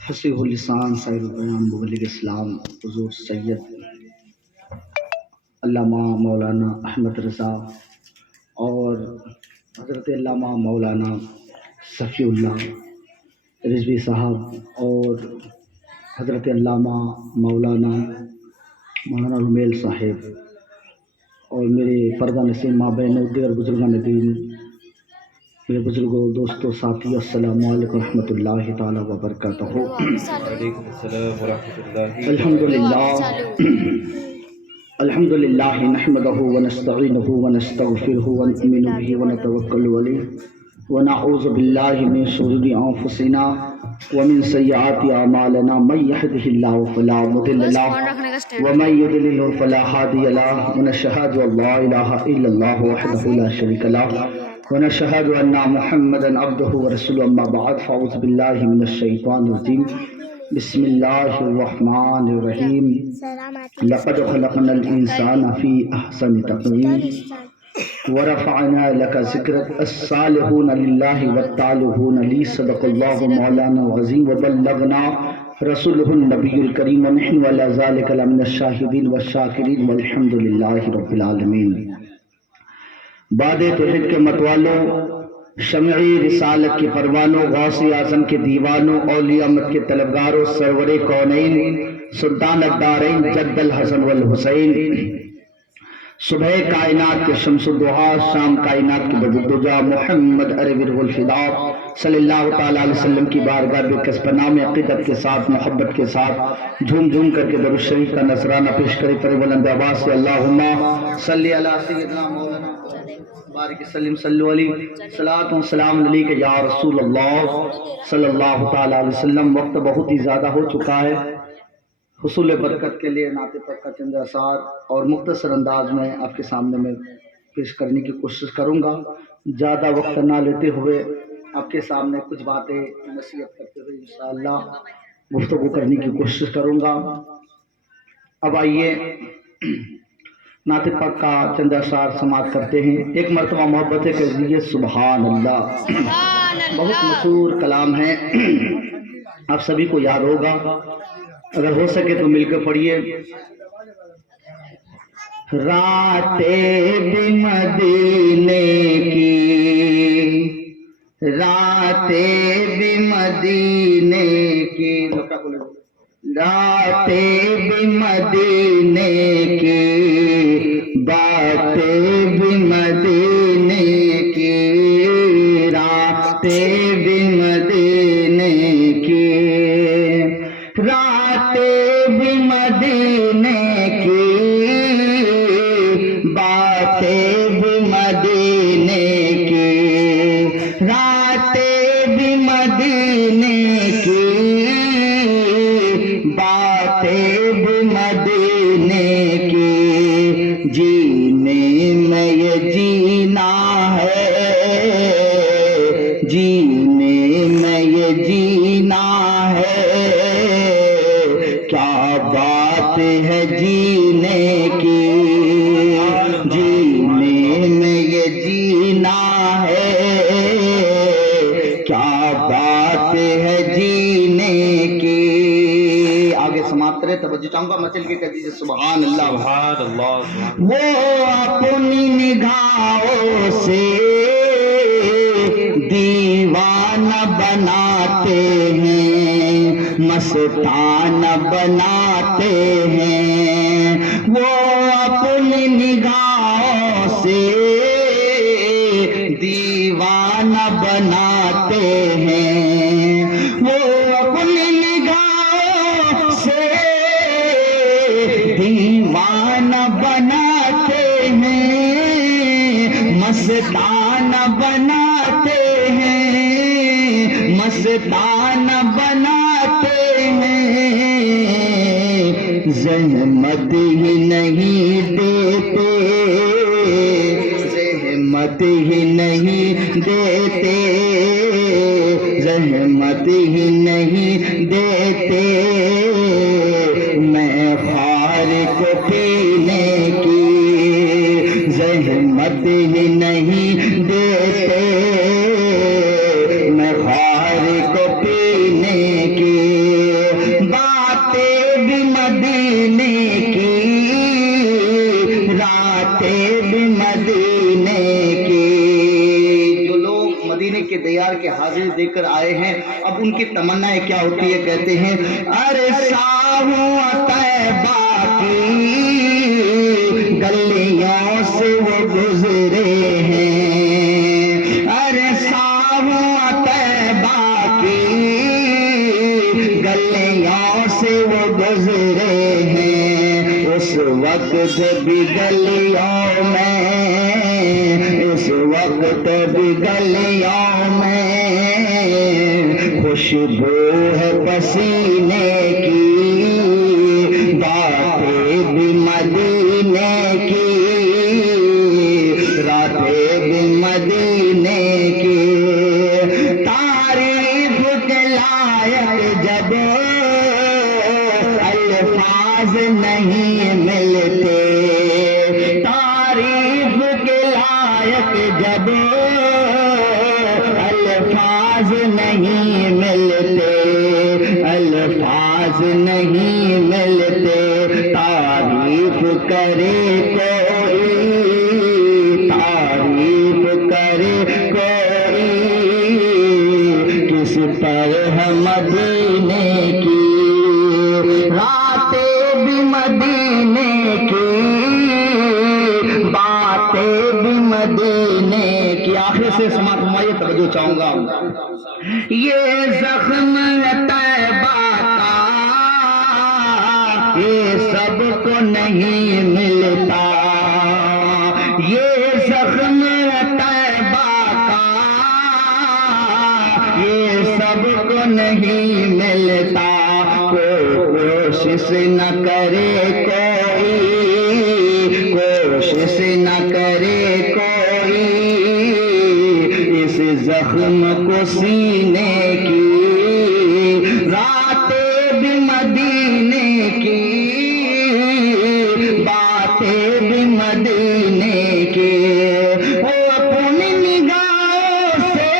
فصیح اللسان سائر البیان مبلغ اسلام حضور سید علامہ مولانا احمد رضا اور حضرت علامہ مولانا صفی اللہ رضوی صاحب اور حضرت علامہ مولانا رمیل صاحب اور میرے پردہ نشین مابین دیگر بزرگان دین، میرے بزرگوں، دوستوں، ساتھی، السلام علیکم ورحمۃ اللہ تعالیٰ وبرکاتہ۔ وعلیکم السلام ورحمۃ اللہ الحمد للہ نحمدہ ونستعینہ ونستغفرہ ونؤمن بہ ونتوکل علیہ ونعوذ باللہ من شرور انفسنا ومن سیئات اعمالنا من یہدہ اللہ فلا مضل له ومن یضلل فلا ہادی له ونشہد ان لا الہ الا اللہ وحدہ لا شریک له ونشهد أن محمدا عبده ورسوله أما بعد فأعوذ بالله من الشيطان الرجيم بسم الله الرحمن الرحيم لقد خلقنا الإنسان في أحسن تقويم ورفعنا لك ذكرك الصالحون لله والطالحون لي صدق الله مولانا العظيم وبلغنا رسوله النبي الكريم ونحن على ذلك لمن الشاهدين والشاكرين والحمد لله رب العالمين۔ باد توحید کے متوالوں، شمعی رسالت کے پروانوں، غوث اعظم کے دیوانوں، اولیاء مت کے طلبگاروں، سرور کونین سلطان الدارین جد الحسن والحسین، صبح کائنات کے شمس الضحیٰ، شام کائنات کے بدر الدجا، محمد عربی روح الفداء صلی اللہ تعالیٰ علیہ وسلم کی بارگاہ بے کس پناہ میں عقیدت کے ساتھ، محبت کے ساتھ جھوم جھوم کر کے درود شریف کا نذرانہ پیش کرے پر بلند آواز سے اللہم صلی علی سیدنا مولانا بارک سلم صلو علیہ صلاۃ و سلام علیک یا رسول اللہ صلی اللہ تعالیٰ علیہ وسلم۔ وقت بہت ہی زیادہ ہو چکا ہے، حصول برکت کے لیے نعت پاک کا چند اثار اور مختصر انداز میں آپ کے سامنے میں پیش کرنے کی کوشش کروں گا۔ زیادہ وقت نہ لیتے ہوئے آپ کے سامنے کچھ باتیں نصیحت کرتے ہوئے انشاءاللہ گفتگو کرنے کی کوشش کروں گا۔ اب آئیے نعت پاک کا چند اشعار سماعت کرتے ہیں۔ ایک مرتبہ محبت کر دیجیے سبحان اللہ۔ بہت مشہور کلام ہے، آپ سبھی کو یاد ہوگا، اگر ہو سکے تو مل کے پڑھیے۔ راتیں بھی مدینے کی، راتیں بھی مدینے کی، راتیں بھی مدینے کی، باتیں بھی مدینے کی، راتیں بھی مدینے کی، راتیں بھی مدینے کی، باتیں بھی مدینے کی، راتیں بھی مدینے کی، باتیں بھی مدینے کی، جینے میں یہ جینا ہے، جینے میں یہ جینا ہے، کیا بات ہے جینے کی، جینے میں یہ جینا ہے، کیا بات ہے جینے کی۔ آگے سماعت کرے، توجہ چاہوں گا، مچل کے کہہ دیجیے سبحان اللہ۔ سبحان اللہ۔ وہ اپنی نگاہوں سے دیوانہ بناتے ہیں، مستانہ بناتے ہیں، وہ اپنی نگاہوں سے دیوانہ بناتے ہیں، وہ اپنی نگاہوں سے دیوانہ بناتے ہیں، مستانہ بناتے ہیں، مستانہ بناتے ہیں، زحمت ہی نہیں دیتے، زحمت ہی نہیں دیتے، زحمت ہی نہیں دیتے، میں خار کو پینے کی زحمت ہی نہیں دیتے، میں خار حاضری دے کر آئے ہیں. اب ان کی تمنائیں کیا ہوتی ہے؟ کہتے ہیں ارے ساہوں طیبہ کی گلیوں سے وہ گزرے ہیں. ارے ساہوں طیبہ کی گلیوں سے وہ گزرے ہیں. اس وقت بھی گلیوں میں، اس وقت بھی گلیوں میں خوشبو ہے پسینے کی. باتیں بھی مدینے کی، راتیں بھی مدینے کی. تعریف کے لائق جب الفاظ نہیں ملتے، تعریف کے لائق جب الفاظ نہیں ملتے، الفاظ نہیں ملتے. تعریف کرے کوئی، تعریف کرے کوئی کس پر ہے مدینے کی. راتیں بھی مدینے کی، باتیں بھی مدینے کی. آخر سے سماعت فرمائیے، توجہ چاہوں گا. یہ زخم ہے طیبہ کا، یہ سب کو نہیں ملتا. یہ زخم ہے طیبہ کا، یہ سب کو نہیں ملتا. کوشش نہ کرے کوئی، کوشش نہ کرے کوئی اس زخم کو سینے کی. راتیں بھی مدینے کی، باتیں بھی مدینے کی. وہ اپنی نگاہوں سے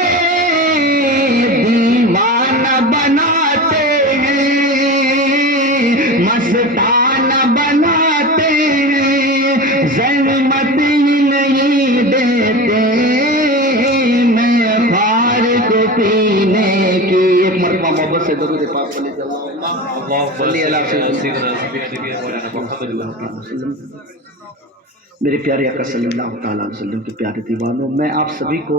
دیوانہ بناتے ہیں، مستانہ بناتے ہیں. زحمت ہی نہیں دیتے میں خار کو پینے کی. ایک مرتبہ محبت سے درود پاک پڑھ لیجیے. اللهم صل على سيدنا مولانا محمد وسلم. میرے پیارے آقا صلی اللہ تعالیٰ علیہ وسلم کے پیارے دیوانوں، میں آپ سبھی کو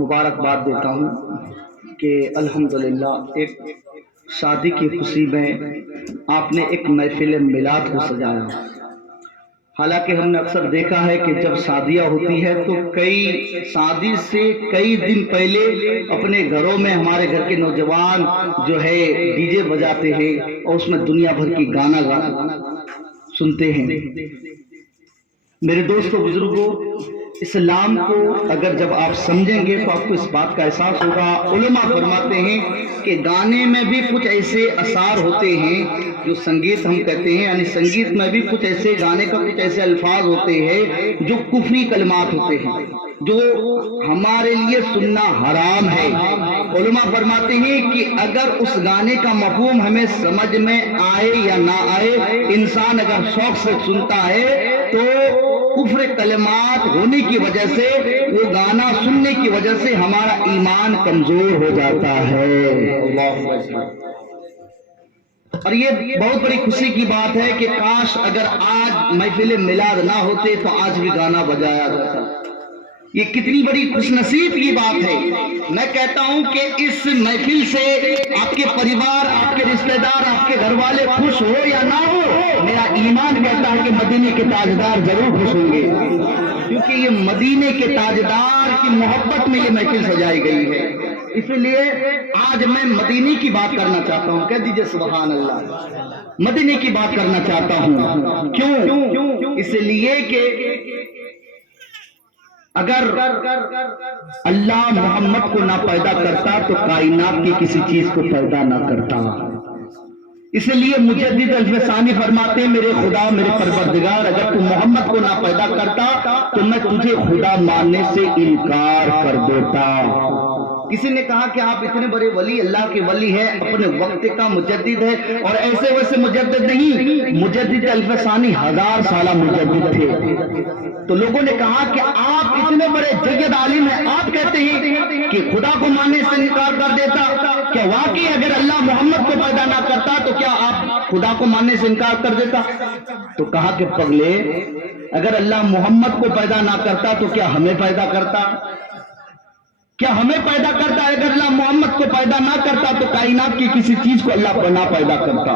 مبارکباد دیتا ہوں کہ الحمدللہ ایک شادی کی خوشی میں آپ نے ایک محفل میلاد کو سجایا. حالانکہ ہم نے اکثر دیکھا ہے کہ جب شادیاں ہوتی ہے تو کئی شادی سے کئی دن پہلے اپنے گھروں میں ہمارے گھر کے نوجوان جو ہے ڈی جے بجاتے ہیں اور اس میں دنیا بھر کی گانا سنتے ہیں. میرے دوستوں بزرگوں، اسلام کو اگر جب آپ سمجھیں گے تو آپ کو اس بات کا احساس ہوگا. علماء فرماتے ہیں کہ گانے میں بھی کچھ ایسے اثار ہوتے ہیں جو سنگیت ہم کہتے ہیں، یعنی سنگیت میں بھی کچھ ایسے گانے کا کچھ ایسے الفاظ ہوتے ہیں جو کفری کلمات ہوتے ہیں، جو ہمارے لیے سننا حرام ہے. علماء فرماتے ہیں کہ اگر اس گانے کا مفہوم ہمیں سمجھ میں آئے یا نہ آئے، انسان اگر شوق سے سنتا ہے تو کفر کلمات ہونے کی وجہ سے، وہ گانا سننے کی وجہ سے ہمارا ایمان کمزور ہو جاتا ہے. اور یہ بہت بڑی خوشی کی بات ہے کہ کاش اگر آج محفل میلاد نہ ہوتے تو آج بھی گانا بجایا جاتا. یہ کتنی بڑی خوش نصیب کی بات ہے. میں کہتا ہوں کہ اس محفل سے آپ کے پریوار، آپ کے رشتہ دار، آپ کے گھر والے خوش ہو یا نہ ہو، میرا ایمان کہتا ہے کہ مدینے کے تاجدار ضرور خوش ہوں گے، کیونکہ یہ مدینے کے تاجدار کی محبت میں یہ محفل سجائی گئی ہے. اس لیے آج میں مدینے کی بات کرنا چاہتا ہوں. کہہ دیجئے سبحان اللہ. مدینے کی بات کرنا چاہتا ہوں. کیوں؟ اس لیے کہ اگر اللہ محمد کو نہ پیدا کرتا تو کائنات کی کسی چیز کو پیدا نہ کرتا. اس لیے مجدد الف ثانی فرماتے ہیں میرے خدا، میرے پروردگار، اگر تو محمد کو نہ پیدا کرتا تو میں تجھے خدا ماننے سے انکار کر دیتا. کسی نے کہا کہ آپ اتنے بڑے ولی، اللہ کے ولی ہے، اپنے وقت کا مجدد ہے، اور ایسے ویسے مجدد نہیں، مجدد الف ثانی 1000 سالہ مجدد تھے. تو لوگوں نے کہا کہ آپ اتنے بڑے جید عالم ہیں، آپ کہتے ہیں کہ خدا کو ماننے سے انکار کر دیتا، کیا واقعی اگر اللہ محمد کو پیدا نہ کرتا تو کیا آپ خدا کو ماننے سے انکار کر دیتا؟ تو کہا کہ پگلے، اگر اللہ محمد کو پیدا نہ کرتا تو کیا ہمیں پیدا کرتا؟ کیا ہمیں پیدا کرتا؟ اگر اللہ محمد کو پیدا نہ کرتا تو کائنات کی کسی چیز کو اللہ بنا پیدا کرتا۔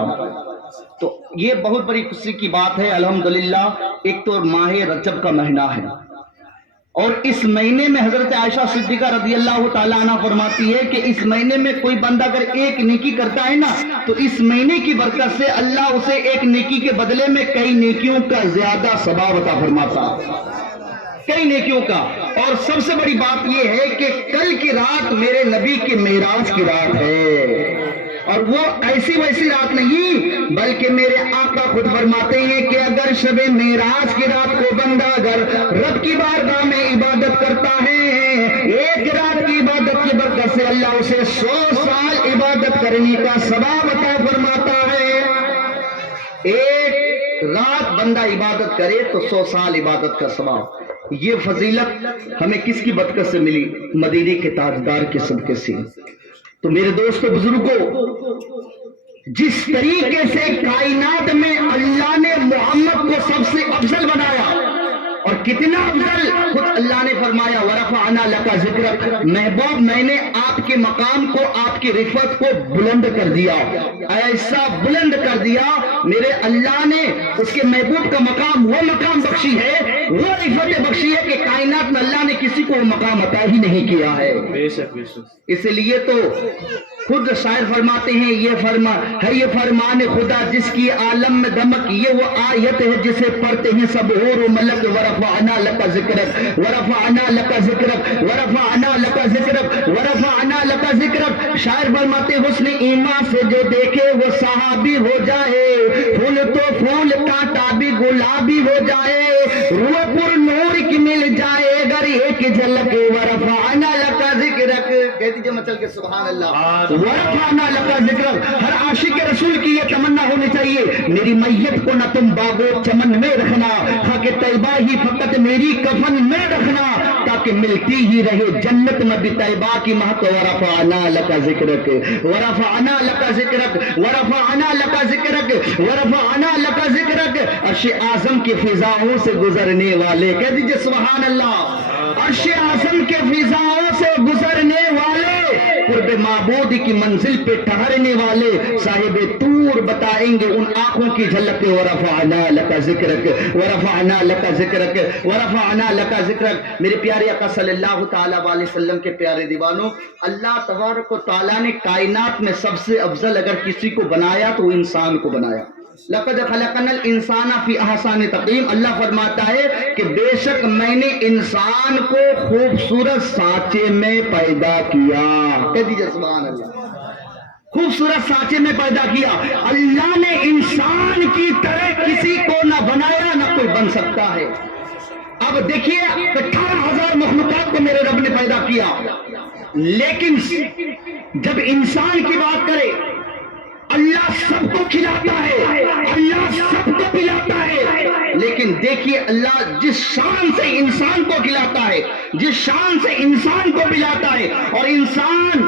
تو یہ بہت بڑی خوشی کی بات ہے الحمدللہ۔ ایک تو ماہ رجب کا مہینہ ہے، اور اس مہینے میں حضرت عائشہ صدیقہ رضی اللہ تعالیٰ عنہ فرماتی ہے کہ اس مہینے میں کوئی بندہ اگر ایک نیکی کرتا ہے نا تو اس مہینے کی برکت سے اللہ اسے ایک نیکی کے بدلے میں کئی نیکیوں کا زیادہ ثواب عطا فرماتا، کئی نیکیوں کا۔ اور سب سے بڑی بات یہ ہے کہ کل کی رات میرے نبی کے معراج کی رات ہے، اور وہ ایسی ویسی رات نہیں بلکہ میرے آقا خود فرماتے ہیں کہ اگر شب معراج کی رات کو بندہ اگر رب کی بارگاہ میں عبادت کرتا ہے، ایک رات کی عبادت کی برکت سے اللہ اسے 100 سال عبادت کرنے کا ثواب عطا فرماتا ہے۔ ایک رات بندہ عبادت کرے تو 100 سال عبادت کا ثواب۔ یہ فضیلت ہمیں کس کی برکت سے ملی؟ مدینے کے تاجدار کے صدقے سے۔ تو میرے دوستو بزرگوں، جس طریقے سے کائنات میں اللہ نے محمد کو سب سے افضل بنایا، اور کتنا افضل، خود اللہ نے فرمایا وَرَفَعْنَا لَكَ ذِكْرَكَ، محبوب میں نے آپ کے مقام کو، آپ کی رفعت کو بلند کر دیا، ایسا بلند کر دیا۔ میرے اللہ نے اس کے محبوب کا مقام، وہ مقام بخشی ہے، وہ رفعت بخشی ہے کہ کائنات میں اللہ نے کسی کو مقام عطا ہی نہیں کیا ہے۔ بے شک بے شک۔ اس لیے تو خود شاعر فرماتے ہیں یہ فرمان خدا جس کی عالم میں دمک، یہ وہ آیت ہے جسے پڑھتے ہیں سب حور و ملک۔ ورفعنا لک ذکرک ورفعنا لک ذکرک ورفعنا لک ذکرک ورفعنا لک ذکرک۔ شاعر فرماتے حسن ایمان سے جو دیکھے وہ صحابی ہو جائے، پھول تو پھول کانٹا بھی گلابی ہو جائے، روح پر نور کی مل جائے اگر ایک جھلک۔ ورفعنا لک ذکرک، کہہ دیجئے مچل کے سبحان اللہ۔ ورفعنا لک ذکرک، ہر عاشق رسول کی یہ تمنا ہونی چاہیے، میری میت کو نہ تم باغو چمن میں رکھنا، خاک طیبہ ہی فقط میری کفن میں رکھنا، تاکہ ملتی ہی رہے جنت میں بھی طیبہ کی مہک۔ ورفعنا لک ذکرک ورفعنا لک ذکرک ورفعنا لک ذکرک ورفعنا لک ذکرک۔ عرش اعظم کی فضاؤں سے گزرنے والے، کہہ دیجئے سبحان اللہ، عرش اعظم کے فضاؤں سے گزرنے والے، قرب معبود کی منزل پہ ٹھہرنے والے، صاحب طور بتائیں گے ان آنکھوں کی جھلک۔ ورفعنا لک ذکرک ورفعنا لک ذکرک ورفعنا لک ذکرک۔ میرے پیارے آقا صلی اللہ تعالیٰ علیہ وسلم کے پیارے دیوانوں، اللہ تبارک و تعالیٰ نے کائنات میں سب سے افضل اگر کسی کو بنایا تو وہ انسان کو بنایا۔ لقد خلقنا الانسان فی احسن تقویم، اللہ فرماتا ہے کہ بے شک میں نے انسان کو خوبصورت سانچے میں پیدا کیا۔ کہہ دیجئے سبحان اللہ، خوبصورت سانچے میں پیدا کیا۔ اللہ نے انسان کی طرح کسی کو نہ بنایا، نہ کوئی بن سکتا ہے۔ اب دیکھیے 18,000 مخلوقات کو میرے رب نے پیدا کیا، لیکن جب انسان کی بات کرے، اللہ سب کو کھلاتا ہے، اللہ سب کو پلاتا ہے، لیکن دیکھیے اللہ جس شان سے انسان کو کھلاتا ہے، جس شان سے انسان کو پلاتا ہے، اور انسان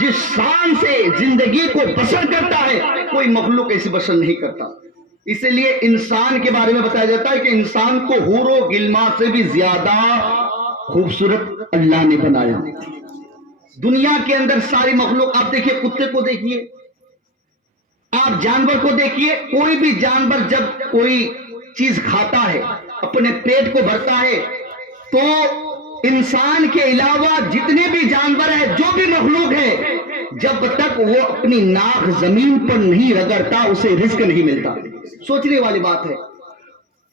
جس شان سے زندگی کو بسر کرتا ہے، کوئی مخلوق ایسی بسر نہیں کرتا۔ اس لیے انسان کے بارے میں بتایا جاتا ہے کہ انسان کو حور و غلمان سے بھی زیادہ خوبصورت اللہ نے بنایا۔ دنیا کے اندر ساری مخلوق، آپ دیکھیے کتے کو دیکھیے، آپ جانور کو دیکھیے، کوئی بھی جانور جب کوئی چیز کھاتا ہے، اپنے پیٹ کو بھرتا ہے، تو انسان کے علاوہ جتنے بھی جانور ہیں، جو بھی مخلوق ہے، جب تک وہ اپنی ناک زمین پر نہیں رگڑتا اسے رزق نہیں ملتا۔ سوچنے والی بات ہے۔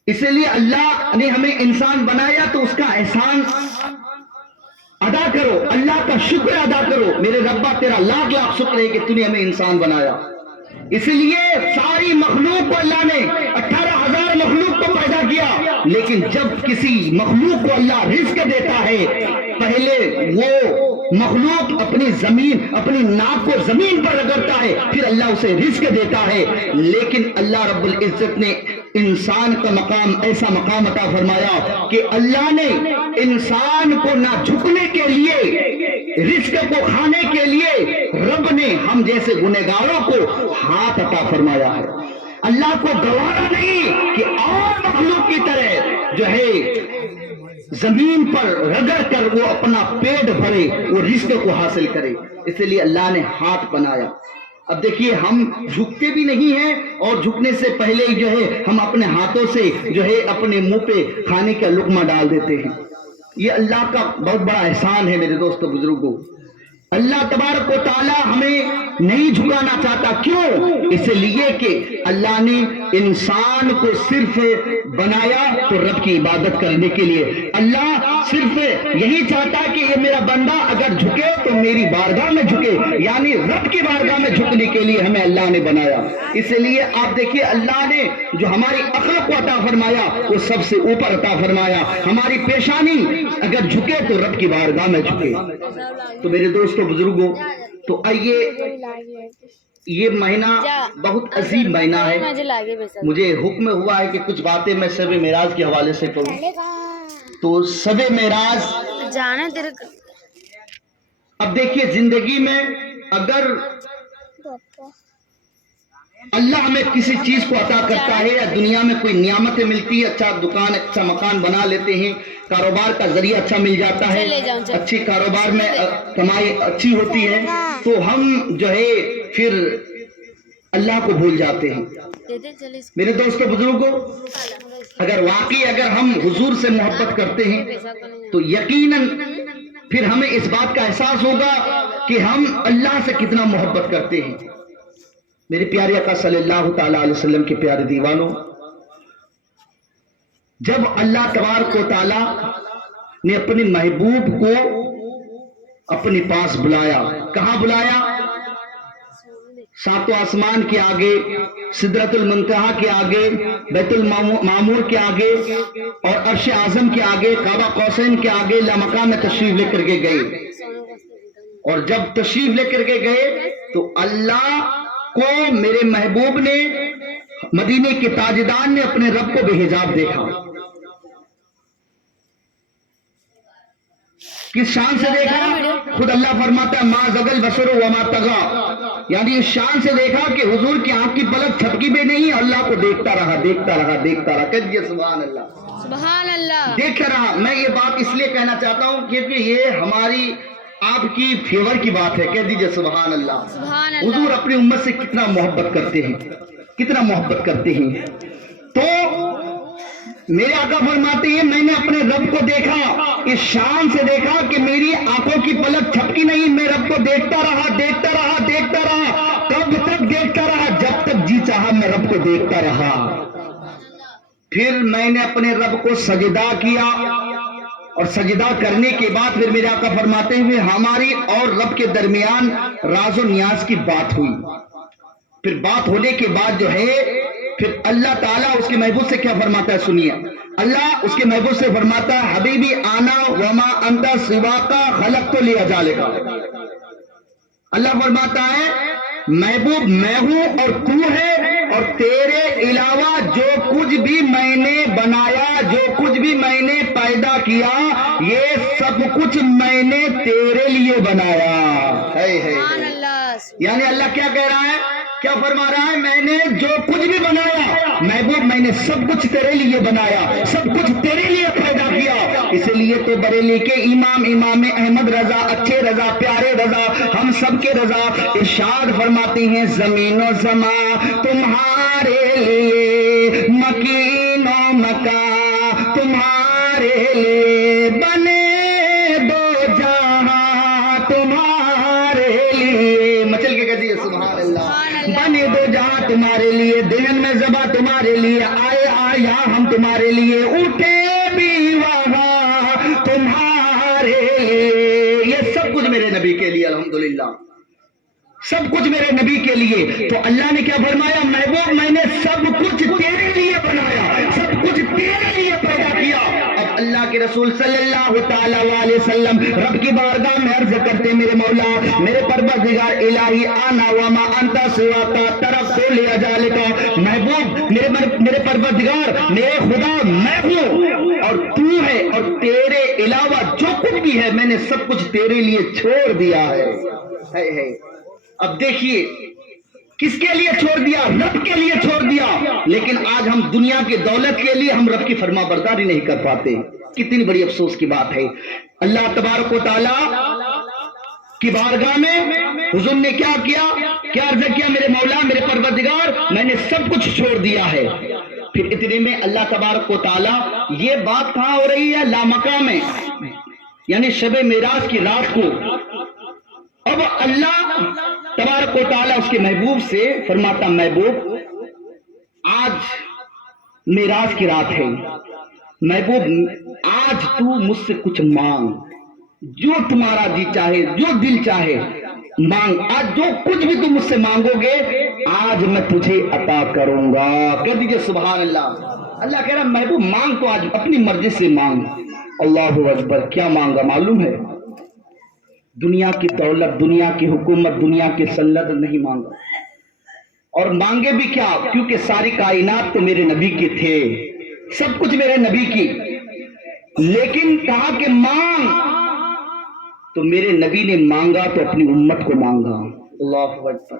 اس لیے اللہ نے ہمیں انسان بنایا تو اس کا احسان ادا کرو، اللہ کا شکر ادا کرو۔ میرے ربا تیرا لاکھ لاکھ شکر ہے کہ تو نے ہمیں انسان بنایا۔ اس لیے ساری مخلوق کو اللہ نے 18,000 مخلوق کو پیدا کیا، لیکن جب کسی مخلوق کو اللہ رزق دیتا ہے، پہلے وہ مخلوق اپنی ناک کو زمین پر رگڑتا ہے، پھر اللہ اسے رزق دیتا ہے۔ لیکن اللہ رب العزت نے انسان کا مقام ایسا مقام عطا فرمایا کہ اللہ نے انسان کو نہ جھکنے کے لیے، رزق کو کھانے کے لیے رب نے ہم جیسے گنہگاروں کو ہاتھ عطا فرمایا ہے۔ اللہ کو گوارا نہیں کہ اور مخلوق کی طرح جو ہے زمین پر رگڑ کر وہ اپنا پیٹ بھرے، وہ رزق کو حاصل کرے، اس لیے اللہ نے ہاتھ بنایا۔ اب دیکھیے ہم جھکتے بھی نہیں ہیں، اور جھکنے سے پہلے جو ہے ہم اپنے ہاتھوں سے جو ہے اپنے منہ پہ کھانے کا لقمہ ڈال دیتے ہیں۔ یہ اللہ کا بہت بڑا احسان ہے میرے دوستو بزرگوں۔ اللہ تبارک و تعالی ہمیں نہیں جھکانا چاہتا، کیوں؟ اس لیے کہ اللہ نے انسان کو صرف بنایا تو رب کی عبادت کرنے کے لیے۔ اللہ صرف یہی چاہتا کہ یہ میرا بندہ اگر جھکے تو میری بارگاہ میں جھکے، یعنی رب کی بارگاہ میں جھکنے کے لیے ہمیں اللہ نے بنایا۔ اس لیے آپ دیکھیے اللہ نے جو ہماری عقل کو عطا فرمایا وہ سب سے اوپر عطا فرمایا۔ ہماری پیشانی اگر جھکے تو رب کی بارگاہ میں جھکے۔ تو میرے دوستوں بزرگوں، تو آئیے، یہ مہینہ بہت عظیم مہینہ ہے۔ مجھے حکم ہوا ہے کہ کچھ باتیں میں شب معراج کے حوالے سے کہوں۔ تو شب معراج، اب دیکھیے زندگی میں اگر اللہ ہمیں کسی چیز کو عطا کرتا ہے یا دنیا میں کوئی نعمتیں ملتی ہے، اچھا دکان، اچھا مکان بنا لیتے ہیں، کاروبار کا ذریعہ اچھا مل جاتا ہے، اچھی کاروبار میں کمائی اچھی ہوتی ہے، تو ہم جو ہے پھر اللہ کو بھول جاتے ہیں۔ میرے دوستو بزرگوں، اگر ہم حضور سے محبت کرتے ہیں تو یقیناً پھر ہمیں اس بات کا احساس ہوگا کہ ہم اللہ سے کتنا محبت کرتے ہیں۔ میرے پیارے آقا صلی اللہ تعالی علیہ وسلم کے پیارے دیوانوں، جب اللہ تبارک و تعالی نے اپنے محبوب کو اپنے پاس بلایا، کہاں بلایا؟ ساتوں آسمان کے آگے، سدرۃ المنتہا کے آگے، بیت المعمور کے آگے، اور عرش اعظم کے آگے، کعبہ قوسین کے آگے لامقام میں تشریف لے کر کے گئے۔ اور جب تشریف لے کر کے گئے تو اللہ کو میرے محبوب نے، مدینے کے تاجدان نے اپنے رب کو بے حجاب دیکھا۔ کس شان سے دیکھا؟ خود اللہ فرماتا ہے ما زغل بصر وما طغى، یعنی اس شان سے دیکھا کہ حضور کی آنکھ کی پلک چھپکی بھی نہیں، اللہ کو دیکھتا رہا، دیکھتا رہا، دیکھتا رہا۔ کہہ دیجیے سبحان اللہ، سبحان اللہ۔ دیکھتا رہا۔ میں یہ بات اس لیے کہنا چاہتا ہوں کیونکہ یہ ہماری آپ کی فیور کی بات ہے۔ کہہ دیجیے سبحان اللہ۔ سبحان اللہ۔ حضور اپنی امت سے کتنا محبت کرتے ہیں، کتنا محبت کرتے ہیں۔ تو میرے آقا فرماتے ہیں میں نے اپنے رب کو دیکھا، اس شان سے دیکھا کہ میری آنکھوں کی پلک چھپکی نہیں، میں رب کو دیکھتا رہا، دیکھتا رہا، دیکھتا رہا۔ کب تک دیکھتا رہا؟ جب تک جی چاہا میں رب کو دیکھتا رہا۔ پھر میں نے اپنے رب کو سجدہ کیا، اور سجدہ کرنے کے بعد پھر میرے آقا فرماتے ہیں ہماری اور رب کے درمیان راز و نیاز کی بات ہوئی۔ پھر بات ہونے کے بعد جو ہے پھر اللہ تعالیٰ اس کے محبوب سے کیا فرماتا ہے، سنیے۔ اللہ اس کے محبوب سے فرماتا ہے حبیبی آنا وما انت سواکا خلقت لیجعلک۔ اللہ فرماتا ہے محبوب میں ہوں اور تو ہے، اور تیرے علاوہ جو کچھ بھی میں نے بنایا، جو کچھ بھی میں نے پیدا کیا، یہ سب کچھ میں نے تیرے لیے بنایا ہے۔ یعنی اللہ کیا کہہ رہا ہے، کیا فرما رہا ہے؟ میں نے جو کچھ بھی بنایا محبوب میں نے سب کچھ تیرے لیے بنایا، سب کچھ تیرے لیے پیدا کیا۔ اس لیے تو بریلی کے امام احمد رضا، اچھے رضا، پیارے رضا، ہم سب کے رضا ارشاد فرماتے ہیں زمین و زمان تمہارے لیے، مکین و مکان تمہارے لیے، بنے دو جہاں تمہارے لیے۔ مچل کے کہتی ہے سبحان اللہ۔ بنے دو جہاں تمہارے لیے، دین میں زبا تمہارے لیے، آئے آیا ہم تمہارے لیے، اٹھے بھی وہاں تمہارے لیے۔ یہ سب کچھ میرے نبی کے لیے، الحمدللہ سب کچھ میرے نبی کے لیے۔ تو اللہ نے کیا فرمایا، محبوب میں نے سب کچھ تیرے لیے بنایا، سب کچھ تیرے لیے پیدا کیا۔ اب اللہ کے رسول صلی اللہ تعالی علیہ وسلم رب کی بارگاہ میں عرض کرتے میرے مولا میرے پروردگار الہی انا وما انت سواک ترکت لذالک محبوب میرے پروردگار میرے خدا میں ہوں اور تو ہے اور تیرے علاوہ جو کچھ بھی ہے میں نے سب کچھ تیرے لیے چھوڑ دیا ہے۔ اب دیکھیے کس کے لیے چھوڑ دیا؟ رب کے لیے چھوڑ دیا، لیکن آج ہم دنیا کی دولت کے لیے ہم رب کی فرما برداری نہیں کر پاتے۔ کتنی بڑی افسوس کی بات ہے۔ اللہ تبارک و تعالی کی بارگاہ میں حضور نے کیا عرض کیا میرے مولا میرے پروردگار میں نے سب کچھ چھوڑ دیا ہے۔ پھر اتنے میں اللہ تبارک و تعالی یہ بات کہاں ہو رہی ہے؟ لامکہ میں، یعنی شب معراج کی رات کو۔ اب اللہ تبارک و تعالیٰ اس کے محبوب سے فرماتا محبوب آج معراج کی رات ہے، محبوب آج تو مجھ سے کچھ مانگ، جو تمہارا جی چاہے جو دل چاہے مانگ، آج جو کچھ بھی تم مجھ سے مانگو گے آج میں تجھے عطا کروں گا۔ کہہ دیجئے سبحان اللہ۔ اللہ کہہ رہا محبوب مانگ تو آج اپنی مرضی سے مانگ۔ اللہ اکبر، کیا مانگا معلوم ہے؟ دنیا کی دولت، دنیا کی حکومت، دنیا کی سلطنت نہیں مانگا، اور مانگے بھی کیا؟ کیونکہ ساری کائنات تو میرے نبی کی تھے، سب کچھ میرے نبی کی، لیکن کہا کہ مانگ، تو میرے نبی نے مانگا تو اپنی امت کو مانگا۔ اللہ اکبر۔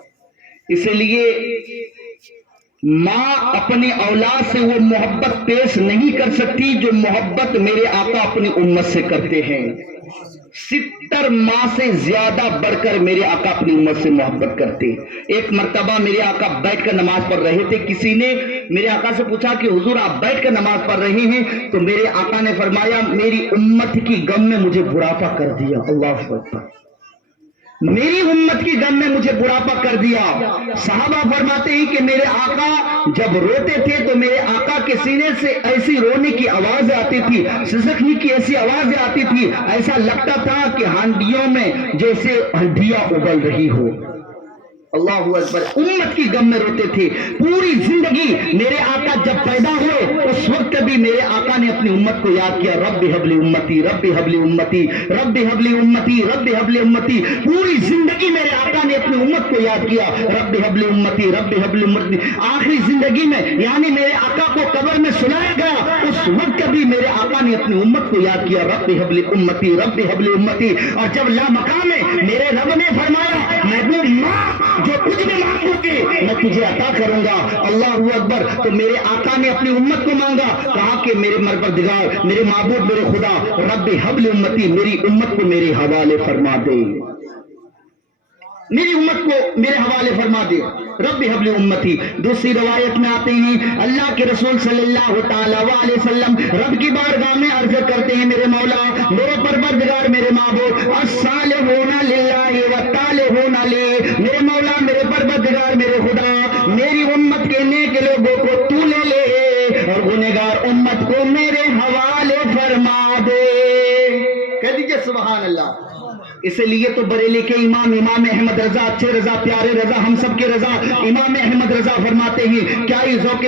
اسی لیے ماں اپنے اولاد سے وہ محبت پیش نہیں کر سکتی جو محبت میرے آقا اپنی امت سے کرتے ہیں۔ 70 ماں سے زیادہ بڑھ کر میرے آقا اپنی امت سے محبت کرتے۔ ایک مرتبہ میرے آقا بیٹھ کر نماز پڑھ رہے تھے، کسی نے میرے آقا سے پوچھا کہ حضور آپ بیٹھ کر نماز پڑھ رہے ہیں، تو میرے آقا نے فرمایا میری امت کی غم میں مجھے بڑھاپا کر دیا۔ اللہ اکبر، میری امت کی غم میں مجھے بڑھاپا کر دیا۔ صحابہ فرماتے ہیں کہ میرے آقا جب روتے تھے تو میرے آقا کے سینے سے ایسی رونے کی آوازیں آتی تھی، سسکنے کی ایسی آوازیں آتی تھی، ایسا لگتا تھا کہ ہانڈیوں میں جیسے ہڈیاں ابل رہی ہو۔ اللہ اکبر، امت کی غم میں روتے تھے پوری زندگی۔ میرے آقا جب پیدا ہوئے اس وقت بھی میرے آقا نے اپنی امت کو یاد کیا، رب حب لی امتی رب حب لی امتی رب حب لی امتی رب حب لی امتی۔ پوری زندگی میرے آقا نے اپنی امت کو یاد کیا، رب حب لی امتی رب حب لی امتی۔ آخری زندگی میں یعنی میرے آقا کو قبر میں سلایا گیا، اس وقت بھی میرے آقا نے اپنی امت کو یاد کیا، رب حب لی امتی رب حب لی امتی۔ اور جب لامکان میں میرے رب نے فرمایا محبوب ماں جو کچھ بھی مانگو گے میں تجھے عطا کروں گا۔ اللہ اکبر، تو میرے آقا نے اپنی امت کو مانگا، کہا کہ میرے پروردگار میرے معبود میرے خدا رب حبل امتی میری امت کو میرے حوالے فرما دے، میری امت کو میرے حوالے فرما دے، رب حبل امتی۔ دوسری روایت میں آتے ہیں اللہ کے رسول صلی اللہ تعالی علیہ وسلم رب کی بارگاہ میں عرض کرتے ہیں میرے مولا میرے پروردگار میرے معبود الصالحون للہ والطالحون لی، میرے مولا میرے پروردگار میرے خدا میری امت کے نیک لوگوں کو تو لے لے اور گنہگار امت کو میرے حوالے فرما دے۔ کہہ دیجئے سبحان اللہ۔ اس لیے تو بریلی کے امام احمد رضا اچھے رضا پیارے رضا ہم سب کے رضا امام احمد رضا فرماتے ہیں کیا ہی ذوق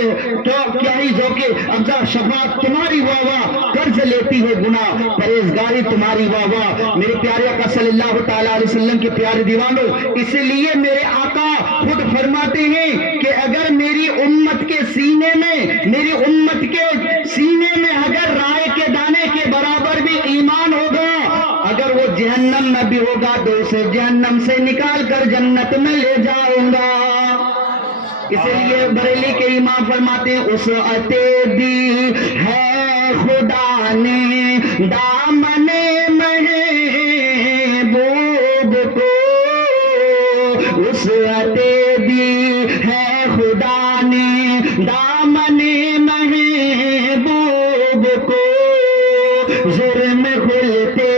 افزا شفاعت تمہاری واہ واہ، قرض لیتی ہے گناہ پرہیزگاری تمہاری واہ واہ۔ میرے پیارے آقا صلی اللہ تعالی علیہ وسلم کے پیارے دیوانوں، اس لیے میرے آقا خود فرماتے ہیں کہ اگر میری امت کے سینے میں اگر رائے کے دانے کے برابر بھی ایمان ہوگا، اگر وہ جہنم میں بھی ہوگا تو اسے جہنم سے نکال کر جنت میں لے جاؤں گا۔ اس لیے بریلی کے امام فرماتے ہیں اس عطے دی ہے خدا نے دامن محبوب کو، اس عطے دی ہے خدا نے دامن محبوب کو، جرم کھلتے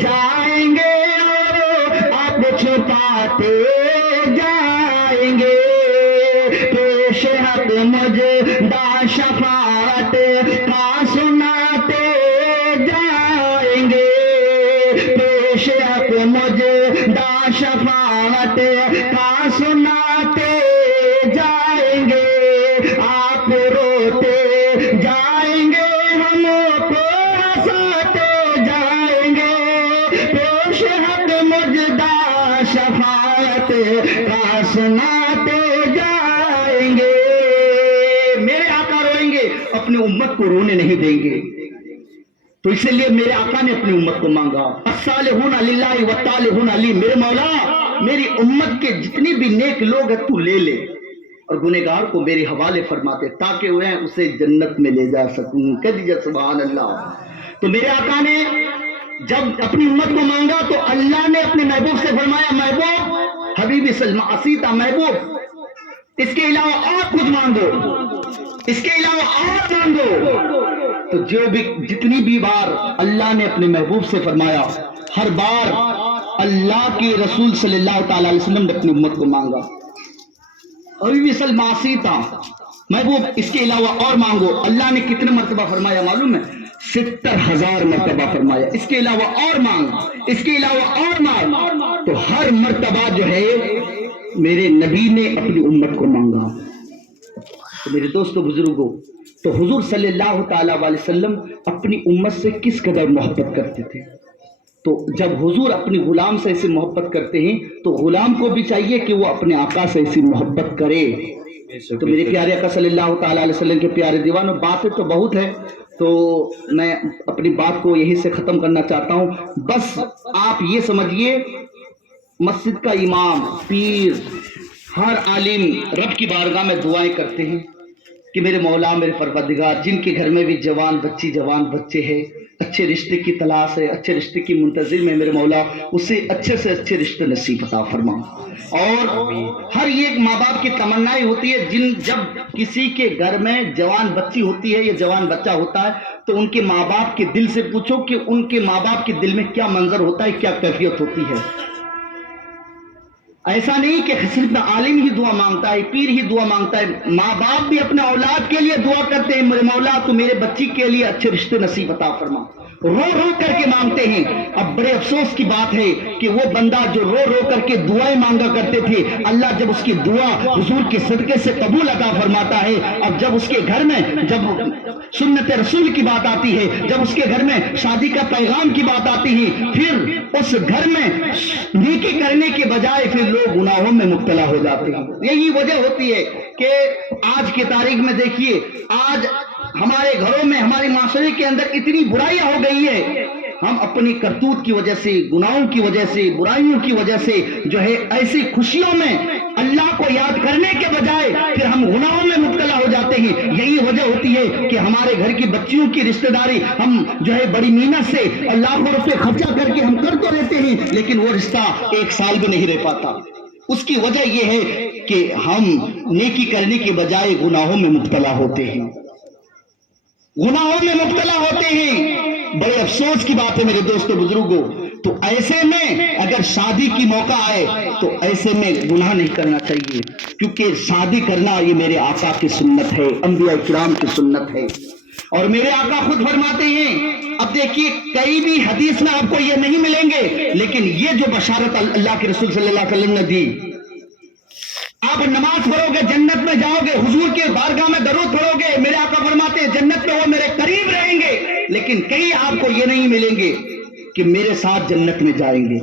جائیں گے اور اب چھپاتے جائیں گے، پیش حق مجدہ شفاعت کا سناتے جائیں گے، پیش حق مجدہ شفاعت کا سناتے جائیں گے، آپ روتے جائیں گے ہم کو پاس ناتے جائیں گے. میرے آقا روئیں گے، اپنی امت کو رونے نہیں دیں گے. تو اسی لیے میرے آقا نے اپنی امت کو مانگا. الصالحون للہ والطالحون علی، میرے مولا میری امت کے جتنی بھی نیک لوگ ہیں تو لے لے، اور گنہگار کو میرے حوالے فرماتے تاکہ وہ اسے جنت میں لے جا سکوں. کہہ دیجیے سبحان اللہ. تو میرے آقا نے جب اپنی امت کو مانگا تو اللہ نے اپنے محبوب سے فرمایا، محبوب حبیبی سیدہ محبوب اس کے علاوہ اور کچھ مانگو، اس کے علاوہ اور مانگو. تو جو بھی جتنی بھی بار اللہ نے اپنے محبوب سے فرمایا، ہر بار اللہ کے رسول صلی اللہ تعالی علیہ وسلم نے اپنی امت کو مانگا. حبیبی سیدہ محبوب اس کے علاوہ اور مانگو. اللہ نے کتنے مرتبہ فرمایا معلوم ہے؟ 70,000 مرتبہ فرمایا اس کے علاوہ اور مانگ، اس کے علاوہ اور مانگ. تو ہر مرتبہ جو ہے میرے نبی نے اپنی امت کو مانگا. تو میرے دوستو بزرگوں، تو حضور صلی اللہ تعالی علیہ وسلم اپنی امت سے کس قدر محبت کرتے تھے. تو جب حضور اپنی غلام سے ایسی محبت کرتے ہیں تو غلام کو بھی چاہیے کہ وہ اپنے آقا سے ایسی محبت کرے. تو میرے پیارے آقا صلی اللہ تعالی علیہ وسلم کے پیارے دیوانوں، باتیں تو بہت ہے، تو میں اپنی بات کو یہیں سے ختم کرنا چاہتا ہوں. بس آپ یہ سمجھیے، مسجد کا امام، پیر، ہر عالم رب کی بارگاہ میں دعائیں کرتے ہیں کہ میرے مولا میرے پروردگار، جن کے گھر میں بھی جوان بچی جوان بچے ہیں، اچھے رشتے کی تلاش ہے، اچھے رشتے کی منتظر میں میرے مولا اسے اچھے سے اچھے رشتے نصیب عطا فرما. اور ہر ایک ماں باپ کی تمنائی ہوتی ہے، جب کسی کے گھر میں جوان بچی ہوتی ہے یا جوان بچہ ہوتا ہے تو ان کے ماں باپ کے دل سے پوچھو کہ ان کے ماں باپ کے دل میں کیا منظر ہوتا ہے، کیا کیفیت ہوتی ہے. ایسا نہیں کہ صرف عالم ہی دعا مانگتا ہے، پیر ہی دعا مانگتا ہے، ماں باپ بھی اپنے اولاد کے لیے دعا کرتے ہیں، میرے مولا تو میرے بچی کے لیے اچھے رشتے نصیب عطا فرما. رو رو کر کے مانگتے ہیں. اب بڑے افسوس کی بات ہے کہ وہ بندہ جو رو رو کر کے دعائیں مانگا کرتے تھے، اللہ جب اس کی دعا حضور کے صدقے سے قبول عطا فرماتا ہے. اب جب اس کے گھر میں جب سنت رسول کی بات آتی ہے، جب اس کے گھر میں شادی کا پیغام کی بات آتی ہے، پھر اس گھر میں نیکی کرنے کے بجائے پھر لوگ گناہوں میں مبتلا ہو جاتے ہیں. یہی وجہ ہوتی ہے کہ آج کی تاریخ میں دیکھیے، آج ہمارے گھروں میں ہمارے معاشرے کے اندر اتنی برائیاں ہو گئی ہے. ہم اپنی کرتوت کی وجہ سے، گناہوں کی وجہ سے، برائیوں کی وجہ سے جو ہے ایسی خوشیوں میں اللہ کو یاد کرنے کے بجائے پھر ہم گناہوں میں مبتلا ہو جاتے ہیں. یہی وجہ ہوتی ہے کہ ہمارے گھر کی بچیوں کی رشتہ داری ہم جو ہے بڑی محنت سے لاکھوں روپے خرچہ کر کے ہم کر تو لیتے ہیں، لیکن وہ رشتہ 1 سال بھی نہیں رہ پاتا. اس کی وجہ یہ ہے کہ ہم نیکی کرنے کے بجائے گناہوں میں مبتلا ہوتے ہیں، گناہوں میں مبتلا ہوتے ہیں. بڑے افسوس کی بات ہے میرے دوستو بزرگوں. تو ایسے میں اگر شادی کی موقع آئے تو ایسے میں گناہ نہیں کرنا چاہیے، کیونکہ شادی کرنا یہ میرے آقا کی سنت ہے، انبیاء کرام کی سنت ہے. اور میرے آقا خود فرماتے ہیں، اب دیکھیے کئی بھی حدیث میں آپ کو یہ نہیں ملیں گے، لیکن یہ جو بشارت اللہ کے رسول صلی اللہ علیہ وسلم نے دی، آپ نماز پڑھو گے جنت میں جاؤ گے، حضور کے بارگاہ میں درود پڑھو گے، میرے آقا فرماتے ہیں جنت میں وہ میرے قریب رہیں گے. لیکن کئی آپ کو یہ نہیں ملیں گے کہ میرے ساتھ جنت میں جائیں گے.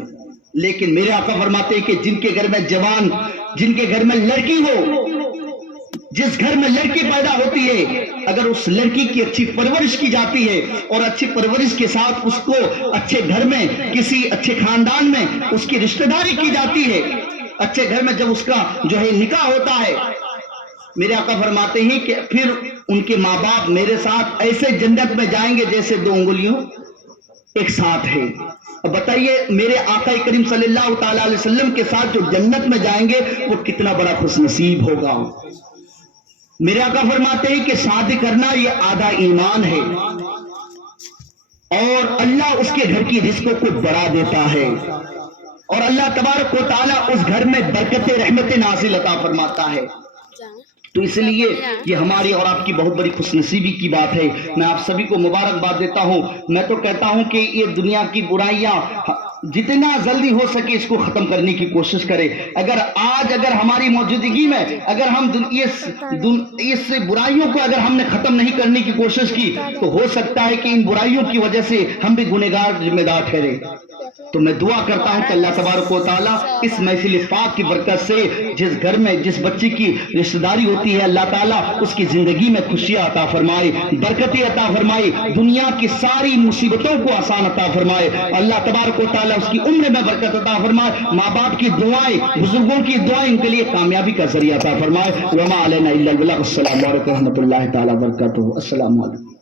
لیکن میرے آقا فرماتے ہیں کہ جن کے گھر میں جوان، جن کے گھر میں لڑکی ہو، جس گھر میں لڑکی پیدا ہوتی ہے، اگر اس لڑکی کی اچھی پرورش کی جاتی ہے اور اچھی پرورش کے ساتھ اس کو اچھے گھر میں، کسی اچھے خاندان میں اس کی رشتہ داری کی جاتی ہے، اچھے گھر میں جب اس کا جو ہے نکاح ہوتا ہے، میرے آقا فرماتے ہیں کہ پھر ان کے ماں باپ میرے ساتھ ایسے جنت میں جائیں گے جیسے 2 انگلیوں ایک ساتھ ہے. اب بتائیے میرے آقا کریم صلی اللہ تعالی علیہ وسلم کے ساتھ جو جنت میں جائیں گے وہ کتنا بڑا خوش نصیب ہوگا. میرے آقا فرماتے ہیں کہ شادی کرنا یہ آدھا ایمان ہے، اور اللہ اس کے گھر کی رزقوں کو بڑھا دیتا ہے، اور اللہ تبارک و تعالیٰ اس گھر میں برکت رحمت نازل عطا فرماتا ہے. تو اس لیے یہ ہماری اور آپ کی بہت بڑی خوش نصیبی کی بات ہے. میں آپ سبھی کو مبارکباد دیتا ہوں. میں تو کہتا ہوں کہ یہ دنیا کی برائیاں جتنا جلدی ہو سکے اس کو ختم کرنے کی کوشش کرے. اگر ہماری موجودگی میں اگر ہم اس برائیوں کو اگر ہم نے ختم نہیں کرنے کی کوشش کی تو ہو سکتا ہے کہ ان برائیوں کی وجہ سے ہم بھی گنہگار ذمہ دار ٹھہرے. تو میں دعا کرتا ہوں کہ اللہ تبارک و تعالیٰ اس محفل پاک کی برکت سے جس گھر میں جس بچی کی رشتہ داری ہوتی ہے اللہ تعالیٰ اس کی زندگی میں خوشیاں عطا فرمائے, برکتیں عطا فرمائے, دنیا کی ساری مصیبتوں کو آسان عطا فرمائے. اللہ تبارک و تعالیٰ اس کی عمر میں برکت عطا فرمائے, ماں باپ کی دعائیں, بزرگوں کی دعائیں ان کے لیے کامیابی کا ذریعہ عطا فرمائے. وما علینا الا البلاغ. السلام علیکم و رحمۃ اللہ تعالیٰ وبرکاتہ. السلام علیکم.